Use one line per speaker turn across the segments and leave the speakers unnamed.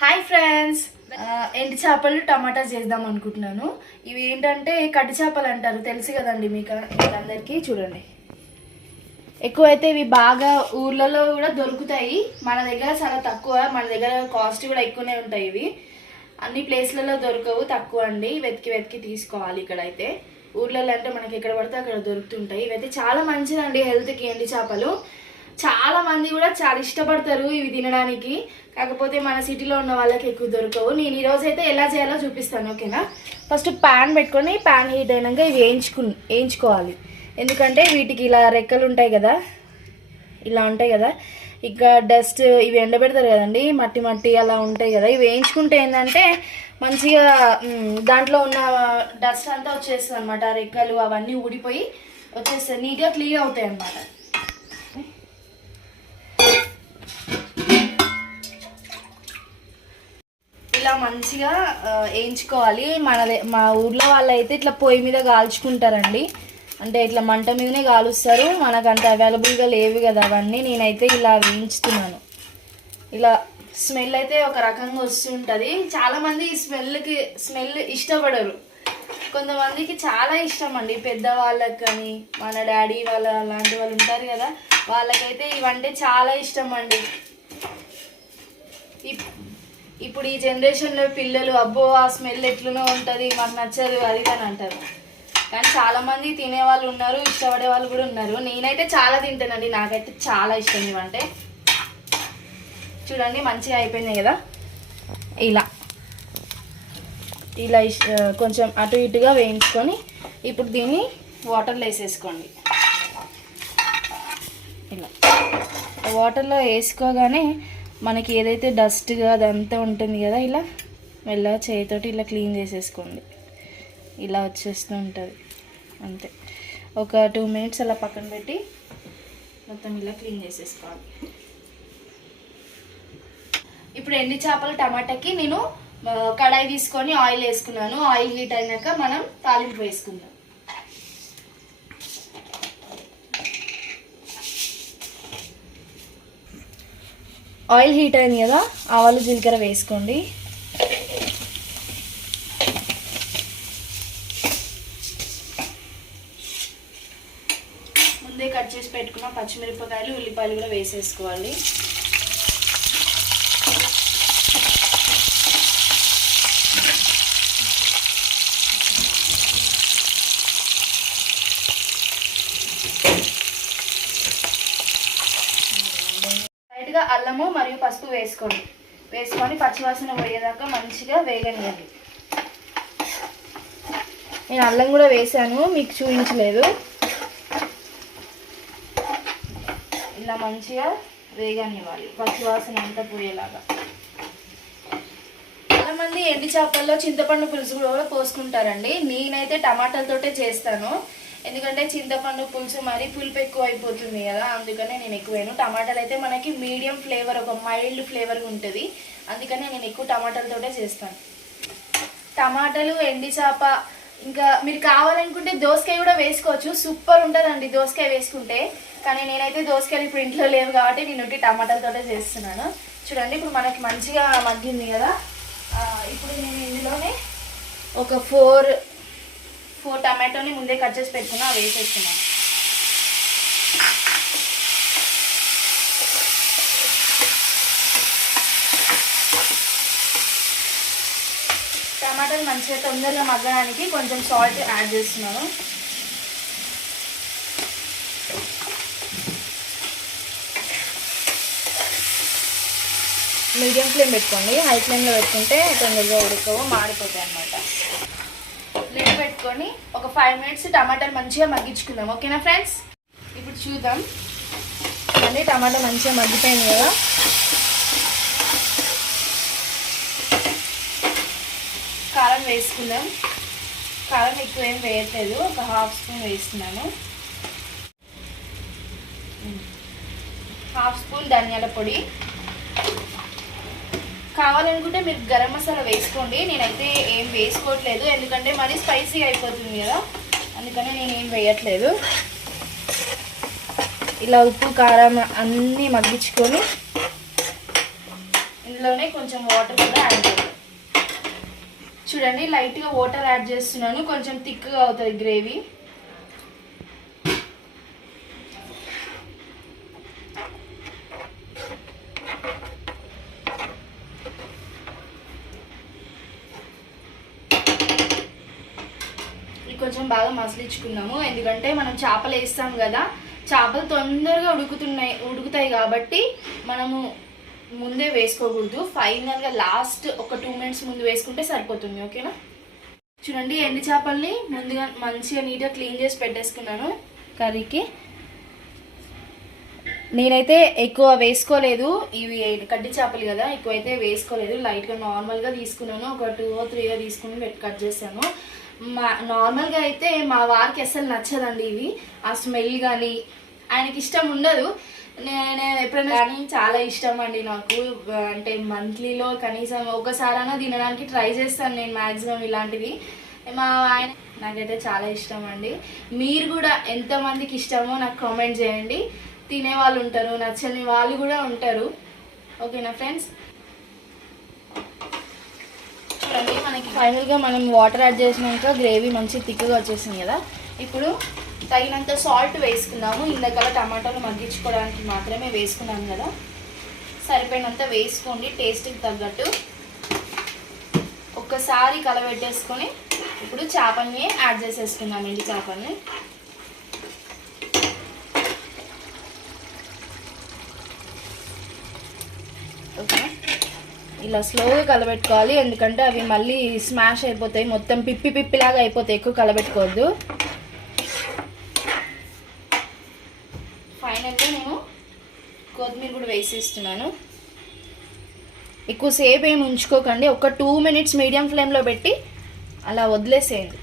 Hi friends. ఎండి చేపలు టమాటా చేద్దాం అనుకుంటున్నాను. ఇవి ఏంటంటే కట్టి చేపలు అంటారు. తెలుసు కదండి మీకు? మీకందరికీ చూడండి. ఎక్కువైతే ఇవి బాగా ఊర్లలో కూడా దొరుకుతాయి. మన దగ్గర చాలా తక్కువ. మన దగ్గర కాస్ట్ కూడా ఎక్కువనే ఉంటాయి ఇవి. అన్ని ప్లేస్లలో దొరకవు. తక్కువ అండి. వెతికి వెతికి తీసుకోవాలి ఇక్కడైతే. ఊర్లలో అంటే మనకి ఎక్కడ పడితే అక్కడ దొరుకుతుంటాయి. ఇవైతే చాలా మంచిదండి హెల్త్కి ఎండి చేపలు. చాలా మంది కూడా చాలా ఇష్టపడతారు ఇవి తినడానికి. కాకపోతే మన సిటీలో ఉన్న వాళ్ళకి ఎక్కువ దొరకవు. నేను ఈరోజైతే అయితే ఎలా చేయాలో చూపిస్తాను ఓకేనా? ఫస్ట్ ప్యాన్ పెట్టుకొని ప్యాన్ హీట్ అయినాక ఇవి వేయించుకు వేయించుకోవాలి. ఎందుకంటే వీటికి ఇలా రెక్కలు ఉంటాయి కదా ఇలా ఉంటాయి కదా ఇక డస్ట్ ఇవి ఎండబెడతారు కదండి మట్టి మట్టి అలా ఉంటాయి కదా. ఇవి వేయించుకుంటే ఏంటంటే మంచిగా దాంట్లో ఉన్న డస్ట్ అంతా వచ్చేస్తుంది అనమాట రెక్కలు అవన్నీ ఊడిపోయి వచ్చేస్తాయి. నీట్గా క్లీన్ అవుతాయి అన్నమాట ఇలా మంచిగా వేయించుకోవాలి. మనదే మా ఊర్లో వాళ్ళు అయితే ఇట్లా పొయ్యి మీద కాల్చుకుంటారండి. అంటే ఇట్లా మంట మీదనే కాలుస్తారు. మనకంత అవైలబుల్గా లేవు కదా అవన్నీ. నేనైతే ఇలా వేయించుతున్నాను. ఇలా స్మెల్ అయితే ఒక రకంగా వస్తుంటుంది చాలామంది ఈ స్మెల్కి స్మెల్ ఇష్టపడరు. కొంతమందికి చాలా ఇష్టం అండి పెద్దవాళ్ళకి కానీ మన డాడీ వాళ్ళ అలాంటి వాళ్ళు ఉంటారు కదా వాళ్ళకైతే ఇవంటే చాలా ఇష్టం అండి ఇప్- ఇప్పుడు ఈ జనరేషన్లో పిల్లలు అబ్బో ఆ స్మెల్ ఎట్లనో ఉంటుంది మాకు నచ్చదు అది అని అంటారు. కానీ చాలామంది తినే వాళ్ళు ఉన్నారు ఇష్టపడే వాళ్ళు కూడా ఉన్నారు. నేనైతే చాలా తింటానండి నాకైతే చాలా ఇష్టం ఇవంటే. చూడండి మంచిగా అయిపోయింది కదా? ఇలా. ఇలా కొంచెం అటు ఇటుగా వేయించుకొని ఇప్పుడు దీన్ని వాటర్లో వేసేసుకోండి. ఇలా. వాటర్లో వేసుకోగానే మనకి ఏదైతే డస్ట్గా అదంతా ఉంటుంది కదా ఇలా మెల్లగా చేతితోటి ఇలా క్లీన్ చేసేసుకోండి. ఇలా వచ్చేస్తూ ఉంటుంది. అంతే. ఒక టూ మినిట్స్ అలా పక్కన పెట్టి మొత్తం ఇలా క్లీన్ చేసేసుకోవాలి. ఇప్పుడు ఎండి చేపల టమాటాకి నేను కడాయి తీసుకొని ఆయిల్ వేసుకున్నాను. ఆయిల్ హీట్ అయినాక మనం తాలింపు వేసుకుందాం. ఆయిల్ హీట్ అయింది కదా ఆవాలు జీలకర్ర వేసుకోండి. ముందే కట్ చేసి పెట్టుకున్న పచ్చిమిరపకాయలు ఉల్లిపాయలు కూడా వేసేసుకోవాలి. వేసుకోండి వేసుకొని పచ్చివాసన పోయేదాకా మంచిగా వేగనివ్వండి నేను అల్లం కూడా వేసాను మీకు చూపించలేదు. ఇలా మంచిగా వేగనివ్వాలి పచ్చివాసన అంతా పోయేలాగా. చాలా మంది ఎండి చేపల్లో చింతపండు పులుసు కూడా పోసుకుంటారండి. నేనైతే టమాటాలతోటే చేస్తాను. ఎందుకంటే చింతపండు పులుసు మరీ పులుపు ఎక్కువ అయిపోతుంది కదా అందుకనే నేను ఎక్కువేను టమాటాలు అయితే మనకి మీడియం ఫ్లేవర్ ఒక మైల్డ్ ఫ్లేవర్ ఉంటుంది. అందుకనే నేను ఎక్కువ టమాటాలతోటే చేస్తాను. టమాటాలు ఎండి చేప ఇంకా మీరు కావాలనుకుంటే దోసకాయ కూడా వేసుకోవచ్చు. సూపర్ ఉంటుందండి దోసకాయ వేసుకుంటే. కానీ నేనైతే దోసకాయలు ఇప్పుడు ఇంట్లో లేవు కాబట్టి నేను ఉట్టి టమాటాలతోటే చేస్తున్నాను. చూడండి ఇప్పుడు మనకి మంచిగా మగ్గింది కదా. ఇప్పుడు నేను ఇందులోనే ఒక ఫోర్ ఫోర్ టమాటోని ముందే కట్ చేసి పెట్టుకున్నా అవి వేసేస్తున్నాను టమాటాలు మంచిగా తొందరగా మగ్గడానికి కొంచెం సాల్ట్ యాడ్ చేస్తున్నాను. మీడియం ఫ్లేమ్ పెట్టుకోండి. హై ఫ్లేమ్లో పెట్టుకుంటే తొందరగా ఉడకవు మాడిపోతాయి అన్నమాట. పెట్టుకొని ఒక ఫైవ్ మినిట్స్ టమాటాలు మంచిగా మగ్గించుకుందాం. ఓకేనా ఫ్రెండ్స్ ఇప్పుడు చూద్దాం. అండి టమాటా మంచిగా మగ్గిపోయింది కదా? కారం వేసుకుందాం. కారం ఎక్కువ ఏం వేయట్లేదు. ఒక హాఫ్ స్పూన్ వేస్తున్నాను. Hmm. హాఫ్ స్పూన్ ధనియాల పొడి. కావాలనుకుంటే మీరు గరం మసాలా వేసుకోండి. నేనైతే ఏం వేసుకోవట్లేదు. ఎందుకంటే మరీ స్పైసీ అయిపోతుంది కదా. అందుకని నేను ఏం వేయట్లేదు. ఇలా ఉప్పు కారం అన్నీ మగ్గించుకొని ఇందులోనే కొంచెం వాటర్ కూడా యాడ్ చేయాలి. చూడండి లైట్గా వాటర్ యాడ్ చేస్తున్నాను. కొంచెం థిక్గా అవుతుంది గ్రేవీ ఇది కొంచెం బాగా మసలించుకున్నాము ఎందుకంటే మనం చేపలు వేస్తాం కదా చేపలు తొందరగా ఉడుకుతున్నాయి ఉడుకుతాయి కాబట్టి మనము ముందే వేసుకోకూడదు. ఫైనల్గా లాస్ట్ ఒక టూ మినిట్స్ ముందు వేసుకుంటే సరిపోతుంది ఓకేనా చూడండి ఎండు చేపల్ని ముందుగా మంచిగా నీట్గా క్లీన్ చేసి పెట్టేసుకున్నాను కర్రీకి. నేనైతే ఎక్కువ వేసుకోలేదు. ఇవి కడ్డి చేపలు కదా ఎక్కువ అయితే వేసుకోలేదు లైట్గా నార్మల్గా తీసుకున్నాను. ఒక టూ ఓ త్రీ తీసుకుని పెట్టి కట్ చేశాను. మా నార్మల్గా అయితే మా వారికి అసలు నచ్చదండి ఇవి. ఆ స్మెల్ కానీ ఆయనకి ఇష్టం ఉండదు. నేను ఎప్పుడైనా కానీ చాలా ఇష్టం అండి నాకు. అంటే మంత్లీలో కనీసం ఒకసారైనా తినడానికి ట్రై చేస్తాను నేను మ్యాక్సిమం ఇలాంటివి. మా ఆయన నాకైతే చాలా ఇష్టం అండి. మీరు కూడా ఎంతమందికి ఇష్టమో నాకు కామెంట్ చేయండి. తినే వాళ్ళు ఉంటారు నచ్చని వాళ్ళు కూడా ఉంటారు. ఓకేనా ఫ్రెండ్స్? చూడండి మనకి ఫైనల్గా మనం వాటర్ యాడ్ చేసినాక గ్రేవీ మంచి థిక్గా వచ్చేసింది కదా. ఇప్పుడు తగినంత సాల్ట్ వేసుకున్నాము ఇందాకలా టమాటాలు మగ్గించుకోవడానికి మాత్రమే వేసుకున్నాం కదా. సరిపోయినంత వేసుకోండి టేస్ట్కి తగ్గట్టు. ఒక్కసారి కలబెట్టేసుకొని ఇప్పుడు చేపల్ని యాడ్ చేసేసుకుందాం ఎండి చేపల్ని. ఇలా స్లోగా కలబెట్టుకోవాలి. ఎందుకంటే అవి మళ్ళీ స్మాష్ అయిపోతాయి. మొత్తం పిప్పి పిప్పిలాగా అయిపోతాయి. ఎక్కువ కలబెట్టుకోవద్దు. ఫైనల్గా నేను కొత్తిమీర కూడా వేసేస్తున్నాను. ఎక్కువసేపు ఏమి ఉంచుకోకండి. ఒక టూ మినిట్స్ మీడియం ఫ్లేమ్లో పెట్టి అలా వదిలేసేయండి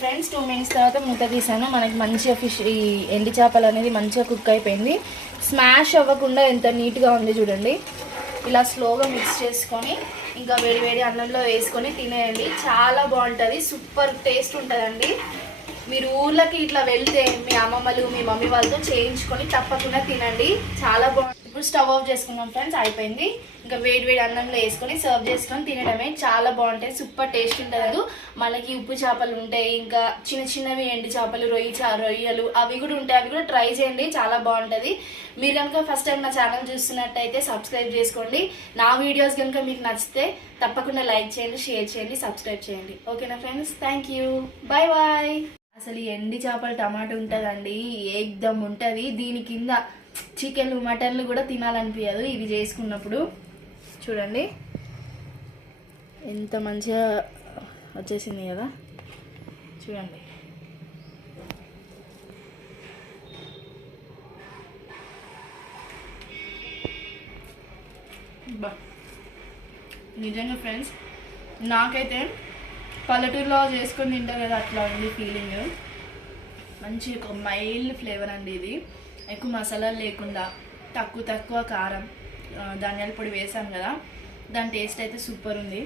ఫ్రెండ్స్ టూ మినిట్స్ తర్వాత మూత తీసాను. మనకి మంచిగా ఫిష్ ఈ ఎండి చేపలు అనేది మంచిగా కుక్ అయిపోయింది. స్మాష్ అవ్వకుండా ఎంత నీట్గా ఉంది చూడండి. ఇలా స్లోగా మిక్స్ చేసుకొని ఇంకా వేడి వేడి అన్నంలో వేసుకొని తినేయండి. చాలా బాగుంటుంది. సూపర్ టేస్ట్ ఉంటుందండి. మీరు ఊర్లకి ఇట్లా వెళ్తే మీ అమ్మమ్మలు మీ మమ్మీ వాళ్ళతో చేయించుకొని తప్పకుండా తినండి. చాలా బాగుంటుంది. ఇప్పుడు స్టవ్ ఆఫ్ చేసుకున్నాం ఫ్రెండ్స్ అయిపోయింది. ఇంకా వేడి వేడి అన్నంలో వేసుకొని సర్వ్ చేసుకొని తినడమే చాలా బాగుంటాయి సూపర్ టేస్ట్ ఉంటుంది మనకి ఉప్పు చేపలు ఉంటాయి ఇంకా చిన్న చిన్నవి ఎండి చేపలు రొయ్యి చా రొయ్యలు అవి కూడా ఉంటాయి అవి కూడా ట్రై చేయండి చాలా బాగుంటుంది. మీరు కనుక ఫస్ట్ టైం నా ఛానల్ చూస్తున్నట్టయితే సబ్స్క్రైబ్ చేసుకోండి. నా వీడియోస్ కనుక మీకు నచ్చితే తప్పకుండా లైక్ చేయండి షేర్ చేయండి సబ్స్క్రైబ్ చేయండి. ఓకేనా friends thank you bye bye అసలు ఎండి చేపల టమాటా ఉంటుందండి ఏకదమ్ ఉంటుంది. దీని కింద చికెన్లు మటన్లు కూడా తినాలనిపించదు ఇవి చేసుకున్నప్పుడు. చూడండి. ఎంత మంచిగా వచ్చేసింది కదా. చూడండి. బా. నిజంగా ఫ్రెండ్స్ నాకైతే పల్లెటూరులో చేసుకొని తింటారు కదా అట్లా ఉంది ఫీలింగ్. మంచి ఒక మైల్డ్ ఫ్లేవర్ అండి ఇది. ఎక్కువ మసాలాలు లేకుండా తక్కువ తక్కువ కారం ధనియాల పొడి వేసాం కదా దాని టేస్ట్ అయితే సూపర్ ఉంది.